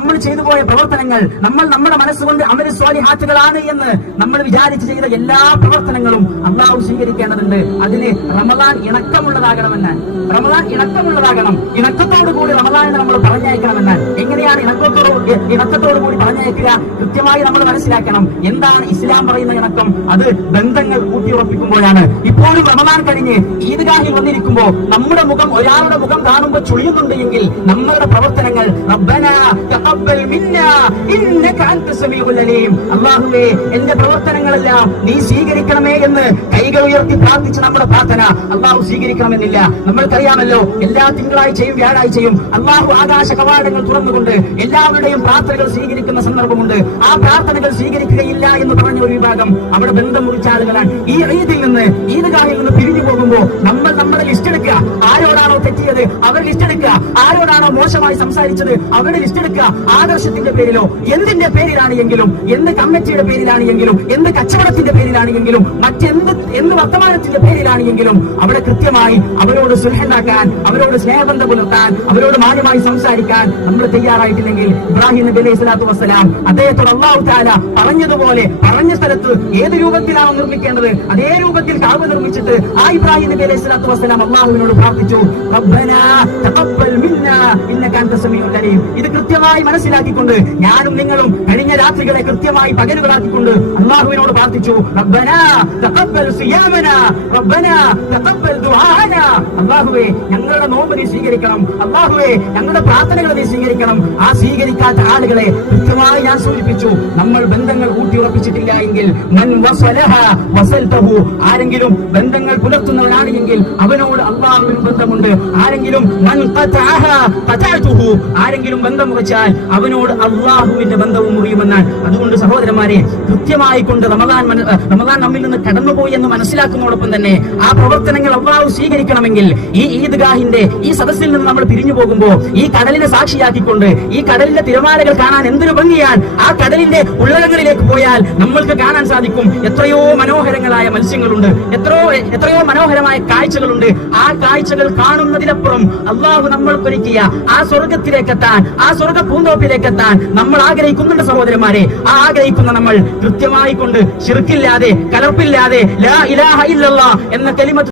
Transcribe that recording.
നമ്മൾ ചെയ്തു പോയ പ്രവർത്തനങ്ങൾ, നമ്മൾ നമ്മുടെ മനസ്സുകൊണ്ട് അമല് സ്വാലിഹാത്തുകളാണ് എന്ന് നമ്മൾ വിചാരിച്ച് ചെയ്ത എല്ലാ പ്രവർത്തനങ്ങളും അള്ളാഹു സ്വീകരിക്കേണ്ടതുണ്ട്. അതിന് റമദാൻ ഇണക്കമുള്ളതാകണമെന്നാൽ, റമദാൻ ഇണക്കമുള്ളതാകണം. ഇണക്കത്തോടു കൂടി റമദാനെ നമ്മൾ പറഞ്ഞയക്കണമെന്നാൽ എങ്ങനെയാണ് ഇണക്കത്തോടു കൂടി പറഞ്ഞയക്കുക? കൃത്യമായി നമ്മൾ മനസ്സിലാക്കണം. എന്താണ് ഇസ്ലാം പറയുന്ന ഇണക്കം? അത് ബന്ധങ്ങൾ ഊട്ടിയുറപ്പിക്കുമ്പോഴാണ്. ഇപ്പോഴും റമദാൻ കഴിഞ്ഞ് ഈദ്ഗാഹിൽ വന്നിരിക്കുമ്പോ നമ്മുടെ മുഖം ഒരാളുടെ മുഖം കാണുമ്പോൾ ചുളിയുന്നുണ്ട് എങ്കിൽ നമ്മളുടെ പ്രവർത്തനങ്ങൾ റബ്ബനാ തഖബ്ബൽ മിന്നാ ഇന്നക അൻത സമീഉൽ അലീം, അല്ലാഹുവേ എന്റെ പ്രവർത്തനങ്ങളെല്ലാം നീ സ്വീകരിക്കണമേ എന്ന് കൈകൾ ഉയർത്തി പ്രാർത്ഥിച്ച് നമ്മുടെ പ്രാർത്ഥന അല്ലാഹു സ്വീകരിക്കണമെന്നില്ല. നമ്മൾക്കറിയാമല്ലോ, എല്ലാ തിങ്കളാഴ്ചയും വ്യാഴാഴ്ചയും അല്ലാഹു ആകാശ കവാടങ്ങൾ തുറന്നുകൊണ്ട് എല്ലാവരുടെയും പ്രാർത്ഥനകൾ സ്വീകരിക്കുന്ന സന്ദർഭമുണ്ട്. ആ പ്രാർത്ഥനകൾ സ്വീകരിക്കുകയില്ല എന്ന് പറഞ്ഞ ഒരു വിഭാഗം അവിടെ ബന്ധം മുറിച്ച ആളുകളാണ്. ഈ ഈദിൽ നിന്ന്, ഈദ്ഗാഹിൽ നിന്ന് പിരിഞ്ഞു പോകുമ്പോൾ നമ്മളെ ലിസ്റ്റ് എടുക്കുക. ആരോടാണോ തെറ്റിയത് അവർ ലിസ്റ്റ് എടുക്കുക. ആരോടാണോ മോശമായി സംസാരിച്ചത് അവരുടെ ലിസ്റ്റ് എടുക്കുക. ആദർശത്തിന്റെ പേരിലോ എന്തിന്റെ പേരിലാണ് എങ്കിലും, എന്ത് കമ്മിറ്റിയുടെ പേരിലാണ് എങ്കിലും, എന്ത് കച്ചവടത്തിന്റെ പേരിലാണ് എങ്കിലും, എന്ത് വർത്തമാനത്തിന്റെ പേരിലാണ് എങ്കിലും അവിടെ കൃത്യമായി അവരോട് സുൽഹുണ്ടാക്കാൻ, അവരോട് സ്നേഹബന്ധം പുലർത്താൻ, അവരോട് മാന്യമായി സംസാരിക്കാൻ നമ്മൾ തയ്യാറായിട്ടില്ലെങ്കിൽ ഇബ്രാഹിം നബി അലൈഹി സ്വലാത്തു വസ്സലാം അദ്ദേഹത്തോട് അല്ലാഹു തആല പറഞ്ഞതുപോലെ പറഞ്ഞ സ്ഥലത്ത് ഏത് രൂപത്തിലാണോ നിർമ്മിക്കേണ്ടത് അതേ രൂപത്തിൽ കഅബ നിർമ്മിച്ചിട്ട് ആ ഇബ്രാഹിം നബി അലൈഹി സ്വലാത്തു വസ്സലാം അല്ലാഹുവിനോട് പ്രാർത്ഥിച്ചു, റബ്ബനാ തഖബ്ബൽ മിന്നാ ഇന്നക അൻത സമീഉൽ അലീം. ഇത് കൃത്യമായി മനസ്സിലാക്കിക്കൊണ്ട് ഞാനും നിങ്ങളും കഴിഞ്ഞ രാത്രികളെ കൃത്യമായി പകലുകളാക്കിക്കൊണ്ട് അല്ലാഹുവിനോട് പ്രാർത്ഥിച്ചു, റബ്ബനാ തഖബ്ബൽ സിയാമനാ റബ്ബനാ തഖബ്ബൽ ദുആനാ. അല്ലാഹുവേ ഞങ്ങളുടെ നോമ്പ് നീ സ്വീകരിക്കണം, അല്ലാഹുവേ ഞങ്ങളുടെ പ്രാർത്ഥനകൾ നീ സ്വീകരിക്കണം. ആ സ്വീകരിക്കാത്ത ആളുകളെ കൃത്യമായി ഞാൻ സൂചിപ്പിച്ചു. നമ്മൾ ബന്ധങ്ങൾ ഊട്ടിയുറപ്പിച്ചിട്ടില്ല എങ്കിൽ മൻ വസലഹ വസൽതഹു, ആരെങ്കിലും ബന്ധങ്ങൾ പുലർത്തുന്നവനാണ് എങ്കിൽ അവനോട് അല്ലാഹുവിന് ബന്ധമുണ്ട്. ആരെങ്കിലും മൻ ഖതഅഹ ഖതഅതുഹു, ആരെങ്കിലും ബന്ധം മുറിച്ചാൽ അവനോട് അല്ലാഹുവിന്റെ ബന്ധവും മുറിയുമെന്നാണ്. അതുകൊണ്ട് സഹോദരന്മാരെ, കൃത്യമായി കൊണ്ട് റമദാൻ നമ്മിൽ നിന്ന് കടന്നുപോയി എന്ന് മനസ്സിലാക്കുന്നതോടൊപ്പം തന്നെ ആ പ്രവർത്തനങ്ങൾ അല്ലാഹു സ്വീകരിക്കണമെങ്കിൽ ഈ ഈദ്ഗാഹിന്റെ ഈ സദസ്സിൽ നിന്ന് നമ്മൾ പിരിഞ്ഞു പോകുമ്പോൾ ഈ കടലിനെ സാക്ഷിയാക്കിക്കൊണ്ട് ഈ കടലിന്റെ തിരമാലകൾ കാണാൻ എന്തൊരു ഭംഗിയാണ്. ആ കടലിന്റെ ഉള്ളടങ്ങളിലേക്ക് പോയാൽ നമ്മൾക്ക് കാണാൻ സാധിക്കും എത്രയോ മനോഹരങ്ങളായ മത്സ്യങ്ങളുണ്ട്, എത്രയോ മനോഹരമായ കാഴ്ചകളുണ്ട്. ആ കാഴ്ചകൾ കാണുന്നതിനപ്പുറം അല്ലാഹു നമ്മൾക്കൊരുക്കിയ ആ സ്വർഗത്തിലേക്കെത്താൻ, ആ സ്വർഗ പൂന്തോപ്പിലേക്കെത്താൻ നമ്മൾ ആഗ്രഹിക്കുന്നുണ്ട് സഹോദരന്മാരെ. ആ ആഗ്രഹിക്കുന്ന നമ്മൾ കൃത്യമായി കൊണ്ട് ശിർക്കില്ലാതെ, കലർപ്പില്ലാതെ ലാ ഇലാഹ ഇല്ലല്ലാഹ് എന്ന കലിമത്ത്